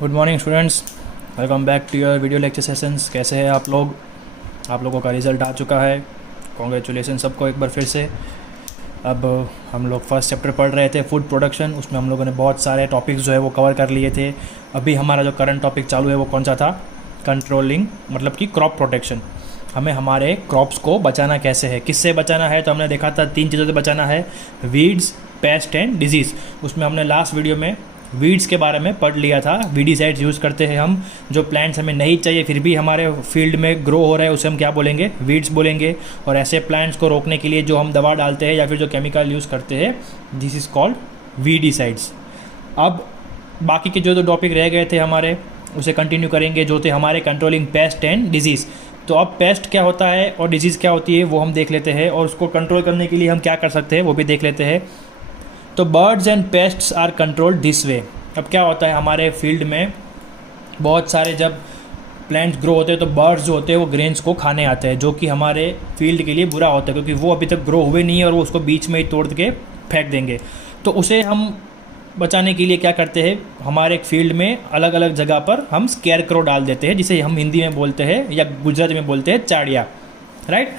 Good morning students, welcome back to your video lecture sessions. कैसे हैं आप लोग? आप लोगों का रिज़ल्ट आ चुका है। कॉन्ग्रेचुलेसन सबको एक बार फिर से। अब हम लोग फर्स्ट चैप्टर पढ़ रहे थे फूड प्रोडक्शन। उसमें हम लोगों ने बहुत सारे टॉपिक्स जो है वो कवर कर लिए थे। अभी हमारा जो करंट टॉपिक चालू है वो कौन सा था? कंट्रोलिंग, मतलब कि क्रॉप प्रोटेक्शन। हमें हमारे क्रॉप्स को बचाना कैसे है, किससे बचाना है। तो हमने देखा था 3 चीज़ों से बचाना है, वीड्स, पेस्ट एंड डिजीज़। उसमें हमने लास्ट वीडियो में वीड्स के बारे में पढ़ लिया था। वीडीसाइड्स यूज़ करते हैं हम, जो प्लांट्स हमें नहीं चाहिए फिर भी हमारे फील्ड में ग्रो हो रहा है उसे हम क्या बोलेंगे? वीड्स बोलेंगे। और ऐसे प्लांट्स को रोकने के लिए जो हम दवा डालते हैं या फिर जो केमिकल यूज़ करते हैं, दिस इज़ कॉल्ड वीडीसाइड्स। अब बाकी के जो टॉपिक रह गए थे हमारे, उसे कंटिन्यू करेंगे, जो थे हमारे कंट्रोलिंग पेस्ट एंड डिजीज़। तो अब पेस्ट क्या होता है और डिजीज़ क्या होती है वो हम देख लेते हैं, और उसको कंट्रोल करने के लिए हम क्या कर सकते हैं वो भी देख लेते हैं। तो birds and pests are controlled this way. अब क्या होता है, हमारे फील्ड में बहुत सारे जब प्लांट्स ग्रो होते हैं तो बर्ड्स जो होते हैं वो ग्रेन्स को खाने आते हैं, जो कि हमारे फील्ड के लिए बुरा होता है, क्योंकि वो अभी तक ग्रो हुए नहीं है और वो उसको बीच में ही तोड़ के फेंक देंगे। तो उसे हम बचाने के लिए क्या करते हैं, हमारे फील्ड में अलग अलग जगह पर हम स्केयर क्रो डाल देते हैं, जिसे हम हिंदी में बोलते हैं या गुजराती में बोलते हैं चाड़िया, राइट।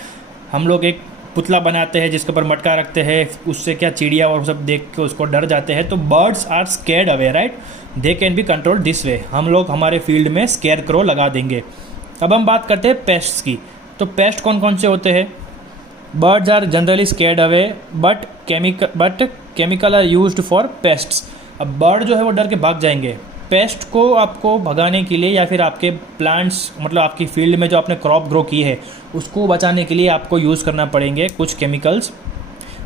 हम लोग एक पुतला बनाते हैं जिसके ऊपर मटका रखते हैं, उससे क्या चिड़िया और सब देख के उसको डर जाते हैं। तो birds are scared away, right, they can be control this way. हम लोग हमारे फील्ड में स्केयर क्रो लगा देंगे। अब हम बात करते हैं पेस्ट्स की। तो पेस्ट कौन कौन से होते हैं? Birds are generally scared away but chemical are used for pests. अब बर्ड जो है वो डर के भाग जाएंगे। पेस्ट को आपको भगाने के लिए या फिर आपके प्लांट्स, मतलब आपकी फील्ड में जो आपने क्रॉप ग्रो की है उसको बचाने के लिए आपको यूज़ करना पड़ेंगे कुछ केमिकल्स।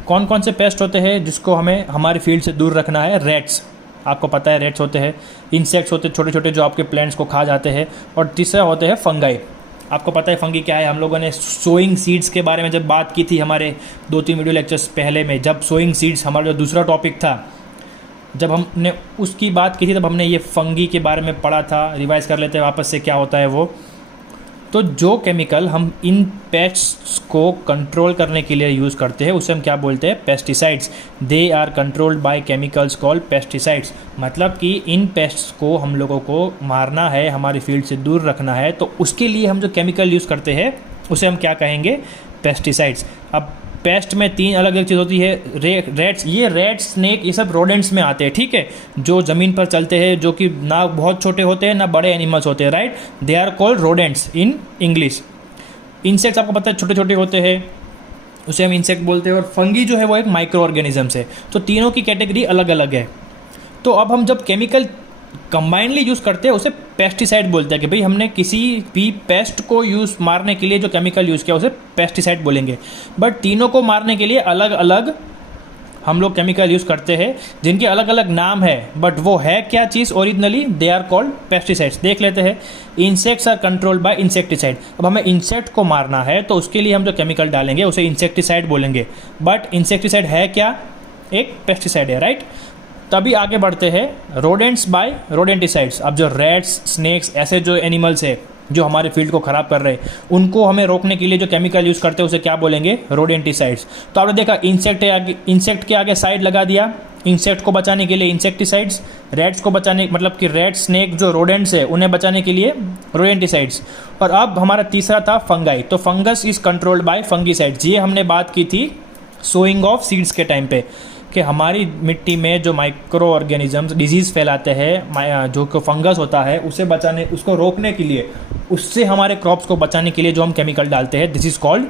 कौन कौन से पेस्ट होते हैं जिसको हमें हमारे फील्ड से दूर रखना है? रेट्स, आपको पता है रेट्स होते हैं, इंसेक्ट्स होते हैं छोटे छोटे जो आपके प्लांट्स को खा जाते हैं। और तीसरा होते हैं फंगाई। आपको पता है फंगी क्या है? हम लोगों ने सोइंग सीड्स के बारे में जब बात की थी हमारे 2-3 वीडियो लेक्चर्स पहले में, जब सोइंग सीड्स हमारा जो दूसरा टॉपिक था, जब हमने उसकी बात की थी तब हमने ये फंगी के बारे में पढ़ा था। रिवाइज कर लेते हैं वापस से क्या होता है वो। तो जो केमिकल हम इन पेस्ट्स को कंट्रोल करने के लिए यूज़ करते हैं उसे हम क्या बोलते हैं? Pesticides. They are controlled by chemicals called pesticides. मतलब कि इन पेस्ट्स को हम लोगों को मारना है, हमारी फील्ड से दूर रखना है, तो उसके लिए हम जो केमिकल यूज़ करते हैं उसे हम क्या कहेंगे? पेस्टिसाइड्स। अब पेस्ट में 3 अलग अलग चीज़ होती है। रेट्स, ये रेट, स्नेक, ये सब रोडेंट्स में आते हैं, ठीक है, जो ज़मीन पर चलते हैं, जो कि ना बहुत छोटे होते हैं ना बड़े एनिमल्स होते हैं, right. They are called rodents in English. Insects आपको पता है छोटे छोटे होते हैं, उसे हम इंसेक्ट बोलते हैं। और फंगी जो है वो एक माइक्रो ऑर्गेनिजम्स है। तो तीनों की कैटेगरी अलग अलग है। तो अब हम जब केमिकल कंबाइनली यूज़ करते हैं उसे पेस्टिसाइड बोलते हैं, कि भाई हमने किसी भी पेस्ट को यूज़ मारने के लिए जो केमिकल यूज़ किया उसे पेस्टिसाइड बोलेंगे। बट तीनों को मारने के लिए अलग अलग हम लोग केमिकल यूज़ करते हैं जिनके अलग अलग नाम है, बट वो है क्या चीज़ originally? They are called pesticides. देख लेते हैं। Insects are controlled by insecticide. अब हमें इंसेक्ट को मारना है तो उसके लिए हम जो केमिकल डालेंगे उसे इंसेक्टिसाइड बोलेंगे। बट इंसेक्टिसाइड है क्या? एक पेस्टिसाइड है, राइट। तभी आगे बढ़ते हैं। Rodents by rodenticides. अब जो रेट्स, स्नेक्स, ऐसे जो एनिमल्स है जो हमारे फील्ड को ख़राब कर रहे हैं, उनको हमें रोकने के लिए जो केमिकल यूज़ करते हैं उसे क्या बोलेंगे? रोडेंटिसाइड्स। तो आपने देखा इंसेक्ट के आगे साइड लगा दिया, इंसेक्ट को बचाने के लिए इंसेक्टिसाइड्स, रेट्स को बचाने, मतलब कि रेट, स्नेक जो रोडेंट्स है उन्हें बचाने के लिए रोडेंटिसाइड्स। और अब हमारा तीसरा था फंगाई। तो fungus is controlled by fungicides. ये हमने बात की थी सोइंग ऑफ सीड्स के टाइम पे, कि हमारी मिट्टी में जो माइक्रो ऑर्गेनिजम्स डिजीज़ फैलाते हैं, जो फंगस होता है, उसे बचाने, उसको रोकने के लिए, उससे हमारे क्रॉप्स को बचाने के लिए जो हम केमिकल डालते हैं, दिस इज़ कॉल्ड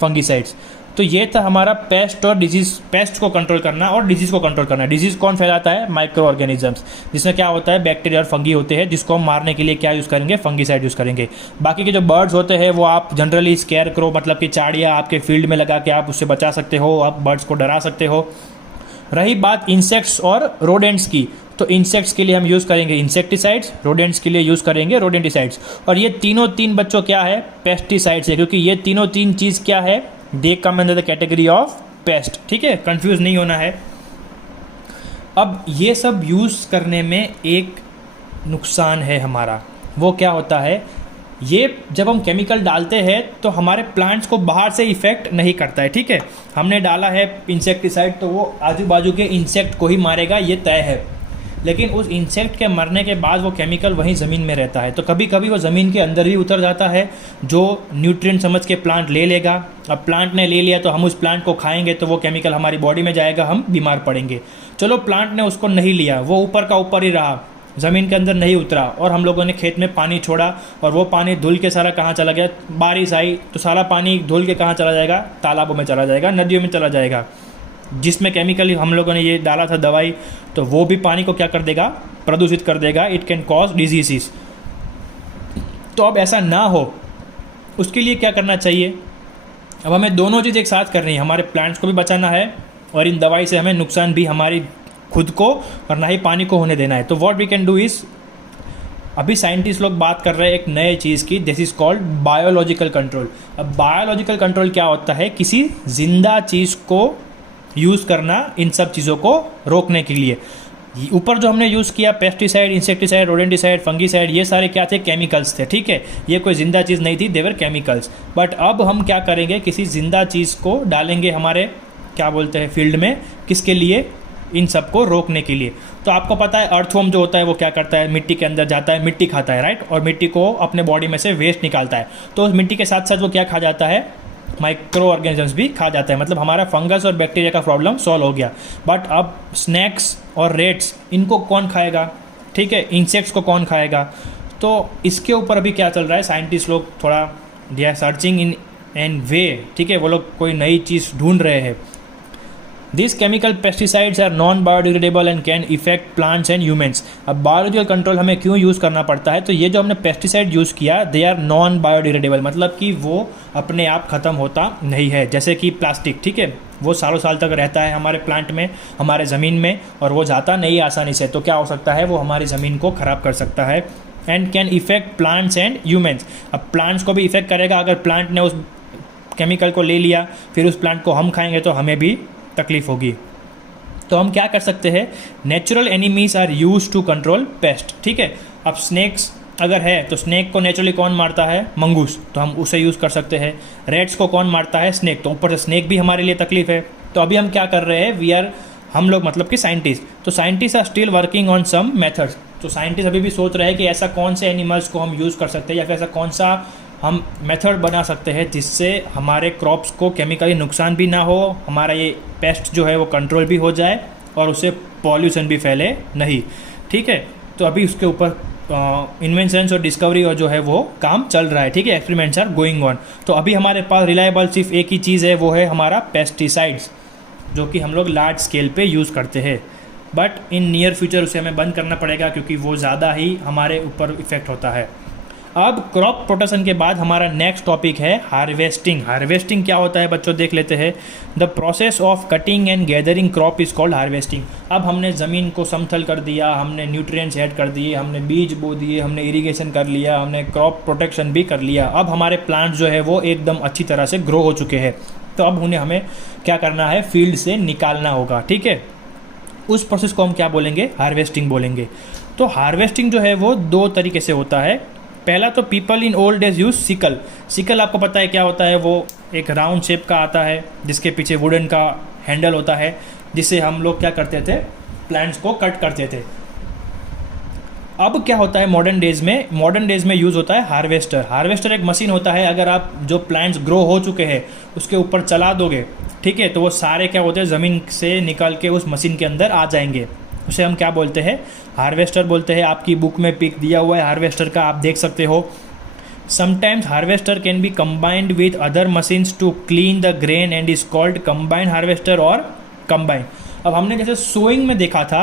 फंगीसाइड्स। तो ये था हमारा पेस्ट और डिजीज़। पेस्ट को कंट्रोल करना और डिजीज़ को कंट्रोल करना। डिजीज़ कौन फैलाता है? माइक्रो ऑर्गेनिजम्स, जिसमें क्या होता है? बैक्टीरिया और फंगी होते हैं, जिसको हम मारने के लिए क्या यूज़ करेंगे? फंगीसाइड यूज़ करेंगे। बाकी के जो बर्ड्स होते हैं वो आप जनरली स्केयर क्रो, मतलब कि चाड़िया आपके फील्ड में लगा के आप उससे बचा सकते हो, आप बर्ड्स को डरा सकते हो। रही बात इंसेक्ट्स और रोडेंट्स की, तो इंसेक्ट्स के लिए हम यूज़ करेंगे इंसेक्टिसाइड्स, रोडेंट्स के लिए यूज़ करेंगे रोडेंटिसाइड्स। और ये तीन बच्चों क्या है? पेस्टिसाइड्स है, क्योंकि ये तीन चीज़ क्या है? They come under the category of pest, ठीक है, कंफ्यूज नहीं होना है। अब ये सब यूज़ करने में एक नुकसान है हमारा, वो क्या होता है? ये जब हम केमिकल डालते हैं तो हमारे प्लांट्स को बाहर से इफेक्ट नहीं करता है, ठीक है। हमने डाला है इंसेक्टिसाइड तो वो आजू बाजू के इंसेक्ट को ही मारेगा, ये तय है। लेकिन उस इंसेक्ट के मरने के बाद वो केमिकल वहीं ज़मीन में रहता है। तो कभी कभी वो ज़मीन के अंदर भी उतर जाता है, जो न्यूट्रिएंट समझ के प्लांट ले लेगा। अब प्लांट ने ले लिया तो हम उस प्लांट को खाएंगे तो वो केमिकल हमारी बॉडी में जाएगा, हम बीमार पड़ेंगे। चलो प्लांट ने उसको नहीं लिया, वो ऊपर का ऊपर ही रहा, ज़मीन के अंदर नहीं उतरा, और हम लोगों ने खेत में पानी छोड़ा और वो पानी धुल के सारा कहाँ चला गया, बारिश आई तो सारा पानी धुल के कहाँ चला जाएगा, तालाबों में चला जाएगा, नदियों में चला जाएगा, जिसमें केमिकल हम लोगों ने ये डाला था दवाई, तो वो भी पानी को क्या कर देगा, प्रदूषित कर देगा। It can cause disease. तो अब ऐसा ना हो उसके लिए क्या करना चाहिए, अब हमें दोनों चीज़ एक साथ करनी है, हमारे प्लांट्स को भी बचाना है और इन दवाई से हमें नुकसान भी हमारी खुद को और ना ही पानी को होने देना है। तो what we can do is, अभी साइंटिस्ट लोग बात कर रहे हैं एक नए चीज़ की, this is called biological control. अब बायोलॉजिकल कंट्रोल क्या होता है, किसी जिंदा चीज़ को यूज़ करना इन सब चीज़ों को रोकने के लिए। ऊपर जो हमने यूज़ किया पेस्टिसाइड, इंसेक्टिसाइड, रोडेंटिसाइड, फंगीसाइड, ये सारे क्या थे, केमिकल्स थे, ठीक है, ये कोई जिंदा चीज़ नहीं थी, देवर केमिकल्स। बट अब हम क्या करेंगे, किसी जिंदा चीज़ को डालेंगे हमारे क्या बोलते हैं फील्ड में, किसके लिए, इन सब को रोकने के लिए। तो आपको पता है अर्थवर्म जो होता है वो क्या करता है, मिट्टी के अंदर जाता है, मिट्टी खाता है, राइट, और मिट्टी को अपने बॉडी में से वेस्ट निकालता है। तो उस मिट्टी के साथ साथ वो क्या खा जाता है, माइक्रो ऑर्गेनिजम्स भी खा जाता है, मतलब हमारा फंगस और बैक्टीरिया का प्रॉब्लम सॉल्व हो गया। बट अब स्नैक्स और रेट्स, इनको कौन खाएगा, ठीक है, इंसेक्ट्स को कौन खाएगा। तो इसके ऊपर अभी क्या चल रहा है, साइंटिस्ट लोग थोड़ा they are searching in an way, ठीक है, वो लोग कोई नई चीज़ ढूंढ रहे हैं। These chemical pesticides are non-biodegradable and can affect plants and humans। अब बायोलॉजिकल कंट्रोल हमें क्यों यूज़ करना पड़ता है, तो ये जो हमने पेस्टिसाइड यूज़ किया, दे आर नॉन बायोडिग्रेडेबल, मतलब कि वो अपने आप ख़त्म होता नहीं है। जैसे कि प्लास्टिक, ठीक है, वो सालों साल तक रहता है हमारे प्लांट में, हमारे ज़मीन में, और वो जाता नहीं आसानी से। तो क्या हो सकता है, वो हमारी ज़मीन को ख़राब कर सकता है। And can effect plants and humans. अब प्लांट्स को भी इफेक्ट करेगा, अगर प्लांट ने उस केमिकल को ले लिया, फिर उस प्लांट को हम खाएंगे तो हमें भी तकलीफ होगी। तो हम क्या कर सकते हैं, natural enemies are use to control pest, ठीक है। अब स्नेक्स अगर है तो स्नेक को नेचुरली कौन मारता है, मंगूस, तो हम उसे यूज़ कर सकते हैं। रेट्स को कौन मारता है, स्नेक, तो ऊपर से स्नेक भी हमारे लिए तकलीफ है। तो अभी हम क्या कर रहे हैं, हम लोग मतलब कि साइंटिस्ट, तो scientist are still working on some methods. तो साइंटिस्ट अभी भी सोच रहे हैं कि ऐसा कौन से एनिमल्स को हम यूज़ कर सकते हैं, या फिर ऐसा कौन सा हम मेथड बना सकते हैं जिससे हमारे क्रॉप्स को केमिकली नुकसान भी ना हो, हमारा ये पेस्ट जो है वो कंट्रोल भी हो जाए और उससे पॉल्यूशन भी फैले नहीं, ठीक है। तो अभी उसके ऊपर इन्वेंशंस और डिस्कवरी और जो है वो काम चल रहा है, ठीक है, एक्सपेरिमेंट्स आर गोइंग ऑन। तो अभी हमारे पास रिलायबल सिर्फ एक ही चीज़ है, वो है हमारा पेस्टिसाइड्स, जो कि हम लोग लार्ज स्केल पे यूज़ करते हैं। बट इन नियर फ्यूचर उसे हमें बंद करना पड़ेगा, क्योंकि वो ज़्यादा ही हमारे ऊपर इफेक्ट होता है। अब क्रॉप प्रोटेक्शन के बाद हमारा नेक्स्ट टॉपिक है हार्वेस्टिंग। हार्वेस्टिंग क्या होता है बच्चों, देख लेते हैं। The process of cutting and gathering crop is called harvesting. अब हमने ज़मीन को समतल कर दिया, हमने न्यूट्रिएंट्स ऐड कर दिए, हमने बीज बो दिए, हमने इरिगेशन कर लिया, हमने क्रॉप प्रोटेक्शन भी कर लिया। अब हमारे प्लांट जो है वो एकदम अच्छी तरह से ग्रो हो चुके हैं। तो अब उन्हें हमें क्या करना है, फील्ड से निकालना होगा, ठीक है। उस प्रोसेस को हम क्या बोलेंगे, हार्वेस्टिंग बोलेंगे। तो हार्वेस्टिंग जो है वो दो तरीके से होता है। पहला तो people in old days use sickle. Sickle आपको पता है क्या होता है, वो एक राउंड शेप का आता है जिसके पीछे वुडन का हैंडल होता है, जिससे हम लोग क्या करते थे, प्लांट्स को कट करते थे। अब क्या होता है मॉडर्न डेज में यूज़ होता है हार्वेस्टर। हार्वेस्टर एक मशीन होता है, अगर आप जो प्लांट्स ग्रो हो चुके हैं उसके ऊपर चला दोगे, ठीक है, तो वो सारे क्या होते हैं, ज़मीन से निकल के उस मशीन के अंदर आ जाएंगे। उसे हम क्या बोलते हैं, हार्वेस्टर बोलते हैं। आपकी बुक में पिक दिया हुआ है हार्वेस्टर का, आप देख सकते हो। Sometimes harvester can be combined with other machines to clean the grain and is called combined harvester और कंबाइन। अब हमने जैसे सोइंग में देखा था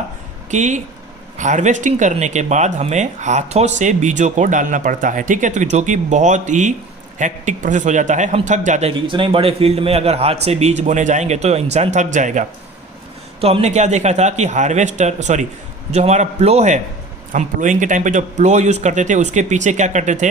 कि हार्वेस्टिंग करने के बाद हमें हाथों से बीजों को डालना पड़ता है, ठीक है, तो जो कि बहुत ही हेक्टिक प्रोसेस हो जाता है, हम थक जाते हैं कि इतने बड़े फील्ड में अगर हाथ से बीज बोने जाएंगे तो इंसान थक जाएगा। तो हमने क्या देखा था कि जो हमारा प्लो है, हम प्लोइंग के टाइम पे जो प्लो यूज़ करते थे उसके पीछे क्या करते थे,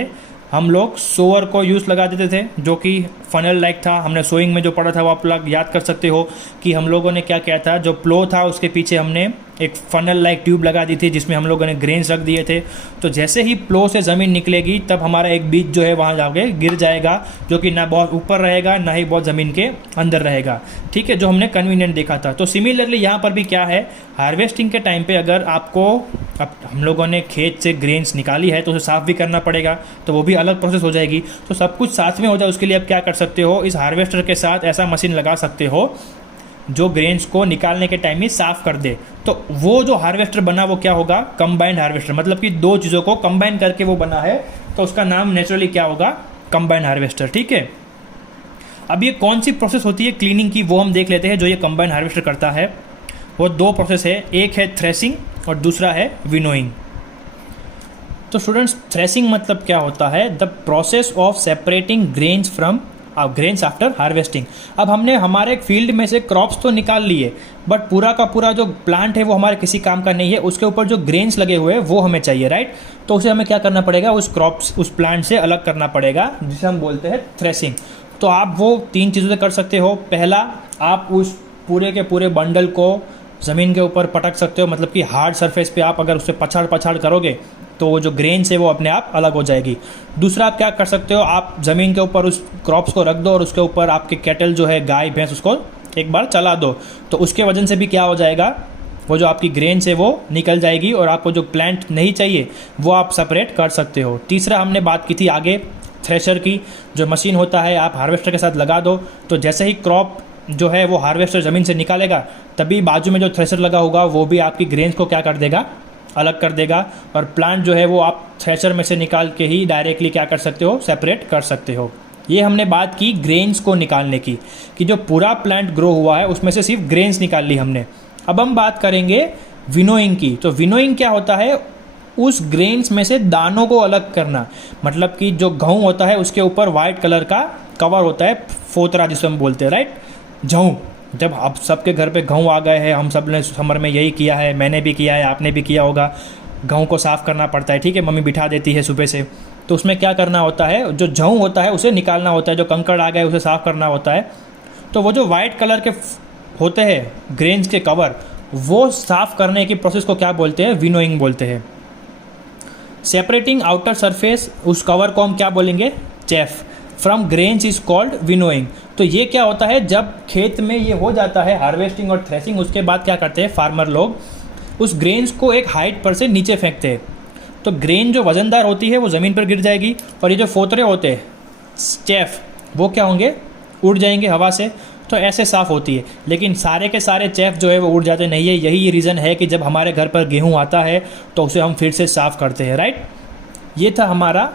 हम लोग सोअर को यूज़ लगा देते थे, जो कि फनल लाइक था। हमने सोइंग में जो पढ़ा था वो आप लोग याद कर सकते हो कि हम लोगों ने क्या किया था, जो प्लो था उसके पीछे हमने एक फनल लाइक ट्यूब लगा दी थी जिसमें हम लोगों ने ग्रेन्स रख दिए थे। तो जैसे ही प्लो से ज़मीन निकलेगी तब हमारा एक बीज जो है वहाँ जाके गिर जाएगा, जो कि ना बहुत ऊपर रहेगा ना ही बहुत ज़मीन के अंदर रहेगा, ठीक है, जो हमने कन्वीनियंट देखा था। तो सिमिलरली यहाँ पर भी क्या है, हार्वेस्टिंग के टाइम पे अगर आपको अब हम लोगों ने खेत से ग्रेन्स निकाली है तो उसे साफ़ भी करना पड़ेगा, तो वो भी अलग प्रोसेस हो जाएगी। तो सब कुछ साथ में हो जाए उसके लिए आप क्या कर सकते हो, इस हार्वेस्टर के साथ ऐसा मशीन लगा सकते हो जो ग्रेन्स को निकालने के टाइम ही साफ़ कर दे। तो वो जो हार्वेस्टर बना वो क्या होगा, कंबाइंड हार्वेस्टर, मतलब कि दो चीज़ों को कंबाइन करके वो बना है, तो उसका नाम नेचुरली क्या होगा, कंबाइंड हार्वेस्टर, ठीक है। अब ये कौन सी प्रोसेस होती है क्लीनिंग की, वो हम देख लेते हैं जो ये कंबाइंड हार्वेस्टर करता है। वो दो प्रोसेस है, एक है थ्रेसिंग और दूसरा है विनोइंग। तो स्टूडेंट्स, थ्रेसिंग मतलब क्या होता है, the process of separating grains from grains after harvesting. अब हमने हमारे एक फील्ड में से क्रॉप्स तो निकाल लिए, बट पूरा का पूरा जो प्लांट है वो हमारे किसी काम का नहीं है, उसके ऊपर जो ग्रेन्स लगे हुए हैं वो हमें चाहिए, राइट। तो उसे हमें क्या करना पड़ेगा, उस क्रॉप्स उस प्लांट से अलग करना पड़ेगा, जिसे हम बोलते हैं थ्रेसिंग। तो आप वो तीन चीज़ों से कर सकते हो। पहला, आप उस पूरे के पूरे बंडल को ज़मीन के ऊपर पटक सकते हो, मतलब कि हार्ड सरफेस पे आप अगर उससे पछाड़ पछाड़ करोगे तो वो जो ग्रेन्स है वो अपने आप अलग हो जाएगी। दूसरा, आप क्या कर सकते हो, आप ज़मीन के ऊपर उस क्रॉप्स को रख दो और उसके ऊपर आपके कैटल जो है, गाय भैंस, उसको एक बार चला दो, तो उसके वजन से भी क्या हो जाएगा, वो जो आपकी ग्रेन्स है वो निकल जाएगी और आपको जो प्लांट नहीं चाहिए वो आप सेपरेट कर सकते हो। तीसरा, हमने बात की थी आगे थ्रेशर की, जो मशीन होता है आप हार्वेस्टर के साथ लगा दो, तो जैसे ही क्रॉप जो है वो हार्वेस्टर ज़मीन से निकालेगा तभी बाजू में जो थ्रेशर लगा होगा वो भी आपकी ग्रेन्स को क्या कर देगा, अलग कर देगा, और प्लांट जो है वो आप थ्रेशर में से निकाल के ही डायरेक्टली क्या कर सकते हो, सेपरेट कर सकते हो। ये हमने बात की ग्रेन्स को निकालने की, कि जो पूरा प्लांट ग्रो हुआ है उसमें से सिर्फ ग्रेन्स निकाल ली हमने। अब हम बात करेंगे विनोइंग की। तो विनोइंग क्या होता है, उस ग्रेन्स में से दानों को अलग करना, मतलब कि जो गेहूँ होता है उसके ऊपर वाइट कलर का कवर होता है, फोतरा जिसे हम बोलते हैं, राइट। गेहूँ, जब अब सबके घर पे गेहूँ आ गए हैं, हम सब ने समर में यही किया है, मैंने भी किया है, आपने भी किया होगा, गेहूँ को साफ़ करना पड़ता है, ठीक है, मम्मी बिठा देती है सुबह से। तो उसमें क्या करना होता है, जो गेहूँ होता है उसे निकालना होता है, जो कंकड़ आ गए उसे साफ़ करना होता है। तो वो जो वाइट कलर के होते हैं ग्रेन्स के कवर, वो साफ़ करने की प्रोसेस को क्या बोलते हैं, विनोइंग बोलते हैं। सेपरेटिंग आउटर सरफेस, उस कवर को हम क्या बोलेंगे, chef, from grains is called winnowing. तो ये क्या होता है, जब खेत में ये हो जाता है हार्वेस्टिंग और थ्रेसिंग, उसके बाद क्या करते हैं फार्मर लोग, उस ग्रेन्स को एक हाइट पर से नीचे फेंकते हैं। तो ग्रेन जो वज़नदार होती है वो ज़मीन पर गिर जाएगी, और ये जो फोतरे होते हैं चेफ, वो क्या होंगे, उड़ जाएंगे हवा से। तो ऐसे साफ़ होती है, लेकिन सारे के सारे चेफ जो है वो उड़ जाते नहीं है। यही रीज़न है कि जब हमारे घर पर गेहूँ आता है तो उसे हम फिर से साफ़ करते हैं, राइट। ये था हमारा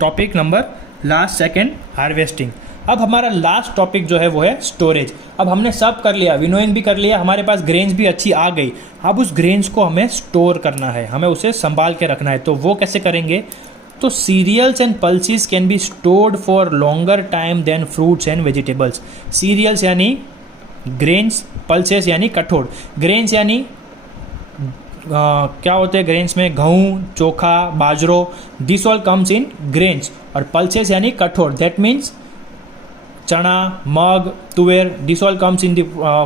topic number last, second, harvesting. अब हमारा लास्ट टॉपिक जो है वो है स्टोरेज। अब हमने सब कर लिया, विनोइंग भी कर लिया, हमारे पास ग्रेन्स भी अच्छी आ गई। अब उस ग्रेन्स को हमें स्टोर करना है, हमें उसे संभाल के रखना है। तो वो कैसे करेंगे, तो cereals and pulses can be stored for longer time than fruits and vegetables. Cereals यानी ग्रेन्स, पल्सेस यानी कठोर। ग्रेन्स यानी क्या होते हैं ग्रेन्स में, गेहूँ, चोखा, बाजरो, this all comes in grains. और पल्सेस यानी कठोर, दैट मीन्स चना, मग, तुवेर, this all comes in the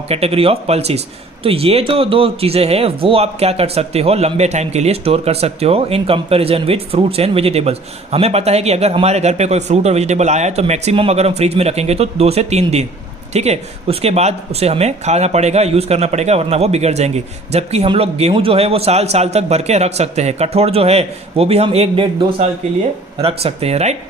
category of pulses. तो ये जो दो चीज़ें हैं वो आप क्या कर सकते हो, लंबे टाइम के लिए स्टोर कर सकते हो in comparison with fruits and vegetables. हमें पता है कि अगर हमारे घर पे कोई फ्रूट और वेजिटेबल आया है तो मैक्सिमम अगर हम फ्रिज में रखेंगे तो 2 से 3 दिन, ठीक है, उसके बाद उसे हमें खाना पड़ेगा, यूज़ करना पड़ेगा, वरना वो बिगड़ जाएंगे। जबकि हम लोग गेहूँ जो है वो साल साल तक भर के रख सकते हैं, कठोर जो है वो भी हम 1, 1.5, 2 साल के लिए रख सकते हैं, राइट।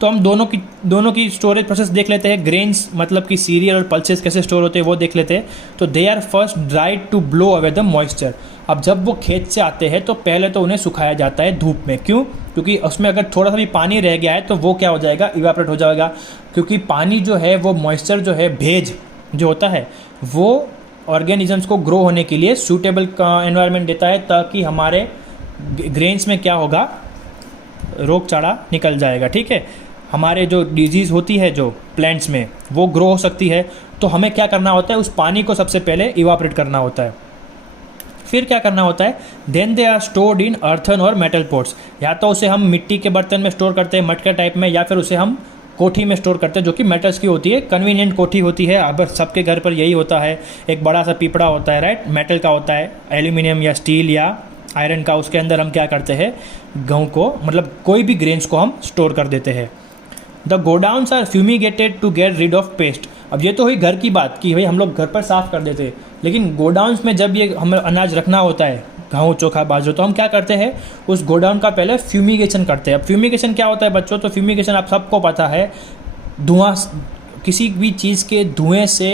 तो हम दोनों की स्टोरेज प्रोसेस देख लेते हैं। ग्रेन्स मतलब कि सीरियल और पल्सेस कैसे स्टोर होते हैं वो देख लेते हैं। तो they are first dried to blow away the moisture. अब जब वो खेत से आते हैं तो पहले तो उन्हें सुखाया जाता है धूप में। क्यों? क्योंकि उसमें अगर थोड़ा सा भी पानी रह गया है तो वो क्या हो जाएगा, इवापोरेट हो जाएगा। क्योंकि पानी जो है वो मॉइस्चर जो है, भेज जो होता है, वो ऑर्गेनिजम्स को ग्रो होने के लिए सूटेबल एनवायरनमेंट देता है, ताकि हमारे ग्रेन्स में क्या होगा, रोग चाड़ा निकल जाएगा, ठीक है। हमारे जो डिजीज़ होती है जो प्लांट्स में वो ग्रो हो सकती है। तो हमें क्या करना होता है, उस पानी को सबसे पहले इवापोरेट करना होता है। फिर क्या करना होता है, then they are stored in earthen और मेटल पॉट्स। या तो उसे हम मिट्टी के बर्तन में स्टोर करते हैं, मटके टाइप में, या फिर उसे हम कोठी में स्टोर करते हैं जो कि मेटल्स की होती है, कन्वीनियंट कोठी होती है। अब सबके घर पर यही होता है, एक बड़ा सा पीपड़ा होता है, राइट, मेटल का होता है, एल्यूमिनियम या स्टील या आयरन का। उसके अंदर हम क्या करते हैं, गेहूँ को, मतलब कोई भी ग्रेन्स को हम स्टोर कर देते हैं। The godowns are fumigated to get rid of pest. अब ये तो हुई घर की बात कि भाई हम लोग घर पर साफ़ कर देते हैं, लेकिन गोडाउन्स में जब ये हमें अनाज रखना होता है, गेहूँ, चोखा, बाजरा, तो हम क्या करते हैं, उस गोडाउन का पहले फ्यूमिगेशन करते हैं। अब फ्यूमिगेशन क्या होता है बच्चों, तो फ्यूमिगेशन आप सबको पता है, धुआं, किसी भी चीज़ के धुएँ से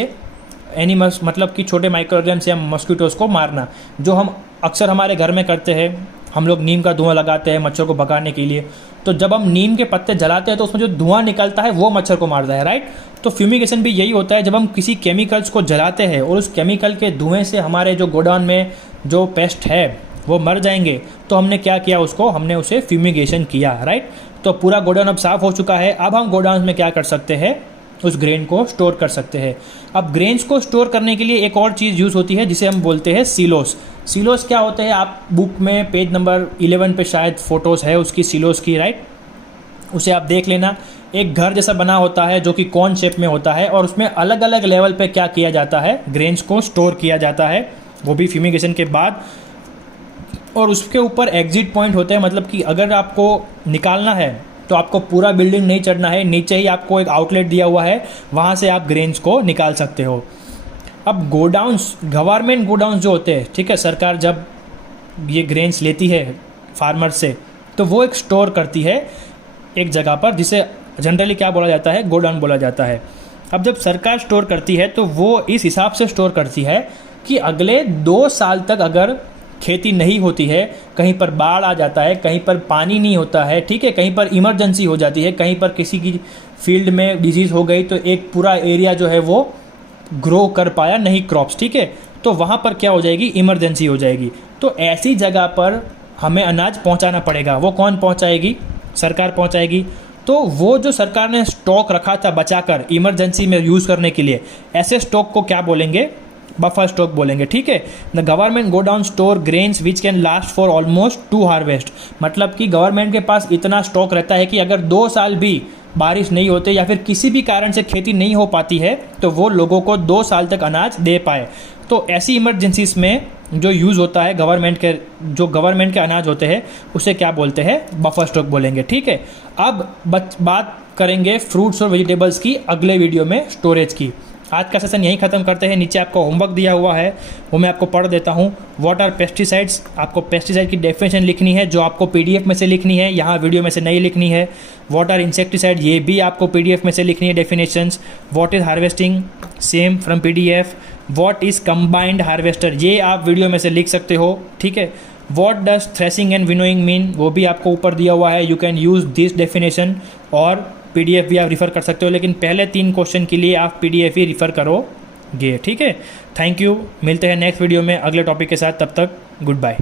एनिमल्स, मतलब कि छोटे माइक्रो ऑर्गेनिम्स या मॉस्किटोज़ को मारना, जो हम अक्सर हमारे घर में करते हैं। हम लोग नीम का धुआं लगाते हैं मच्छर को भगाने के लिए। तो जब हम नीम के पत्ते जलाते हैं तो उसमें जो धुआं निकलता है वो मच्छर को मारता है, राइट। तो फ्यूमिगेशन भी यही होता है, जब हम किसी केमिकल्स को जलाते हैं और उस केमिकल के धुएं से हमारे जो गोडाउन में जो पेस्ट है वो मर जाएंगे, तो हमने क्या किया, उसको हमने उसे फ्यूमिगेशन किया, राइट। तो पूरा गोडाउन अब साफ़ हो चुका है। अब हम गोडाउन में क्या कर सकते हैं, उस ग्रेन को स्टोर कर सकते हैं। अब ग्रेन्स को स्टोर करने के लिए एक और चीज़ यूज़ होती है जिसे हम बोलते हैं सिलोस। सिलोस क्या होते हैं, आप बुक में पेज नंबर 11 पे शायद फ़ोटोज़ है उसकी, सिलोस की, राइट। उसे आप देख लेना। एक घर जैसा बना होता है जो कि कॉर्न शेप में होता है, और उसमें अलग अलग लेवल पे क्या किया जाता है, ग्रेन्स को स्टोर किया जाता है, वो भी फ्यूमिगेशन के बाद। और उसके ऊपर एग्जिट पॉइंट होते हैं, मतलब कि अगर आपको निकालना है तो आपको पूरा बिल्डिंग नहीं चढ़ना है, नीचे ही आपको एक आउटलेट दिया हुआ है, वहाँ से आप ग्रेन्स को निकाल सकते हो। अब गोडाउंस, गवर्नमेंट गोडाउंस जो होते हैं, ठीक है, सरकार जब ये ग्रेन्स लेती है फार्मर से, तो वो एक स्टोर करती है एक जगह पर, जिसे जनरली क्या बोला जाता है, गोडाउन बोला जाता है। अब जब सरकार स्टोर करती है तो वो इस हिसाब से स्टोर करती है कि अगले 2 साल तक अगर खेती नहीं होती है, कहीं पर बाढ़ आ जाता है, कहीं पर पानी नहीं होता है, ठीक है, कहीं पर इमरजेंसी हो जाती है, कहीं पर किसी की फील्ड में डिजीज़ हो गई, तो एक पूरा एरिया जो है वो ग्रो कर पाया नहीं क्रॉप्स, ठीक है, तो वहाँ पर क्या हो जाएगी, इमरजेंसी हो जाएगी। तो ऐसी जगह पर हमें अनाज पहुँचाना पड़ेगा। वो कौन पहुँचाएगी, सरकार पहुँचाएगी। तो वो जो सरकार ने स्टॉक रखा था बचाकर इमरजेंसी में यूज़ करने के लिए, ऐसे स्टॉक को क्या बोलेंगे, बफर स्टॉक बोलेंगे, ठीक है। The government go down store grains which can last for almost 2 harvest. मतलब कि गवर्नमेंट के पास इतना स्टॉक रहता है कि अगर 2 साल भी बारिश नहीं होते या फिर किसी भी कारण से खेती नहीं हो पाती है तो वो लोगों को 2 साल तक अनाज दे पाए। तो ऐसी इमरजेंसीज में जो यूज़ होता है गवर्नमेंट के अनाज होते हैं उसे क्या बोलते हैं, बफर स्टॉक बोलेंगे, ठीक है। अब बात करेंगे फ्रूट्स और वेजिटेबल्स की अगले वीडियो में, स्टोरेज की। आज का सेशन यहीं ख़त्म करते हैं। नीचे आपको होमवर्क दिया हुआ है, वो मैं आपको पढ़ देता हूँ। व्हाट आर पेस्टिसाइड्स, आपको पेस्टिसाइड की डेफिनेशन लिखनी है, जो आपको पीडीएफ में से लिखनी है, यहाँ वीडियो में से नहीं लिखनी है। व्हाट आर इंसेक्टिसाइड, ये भी आपको पीडीएफ में से लिखनी है definitions. What is harvesting, same from PDF. What is combined harvester, ये आप वीडियो में से लिख सकते हो, ठीक है। What does threshing and winnowing mean, वो भी आपको ऊपर दिया हुआ है, you can use this definition. और पीडीएफ भी आप रिफ़र कर सकते हो, लेकिन पहले 3 क्वेश्चन के लिए आप पीडीएफ ही रिफ़र करोगे, ठीक है। थैंक यू, मिलते हैं नेक्स्ट वीडियो में अगले टॉपिक के साथ, तब तक गुड बाय।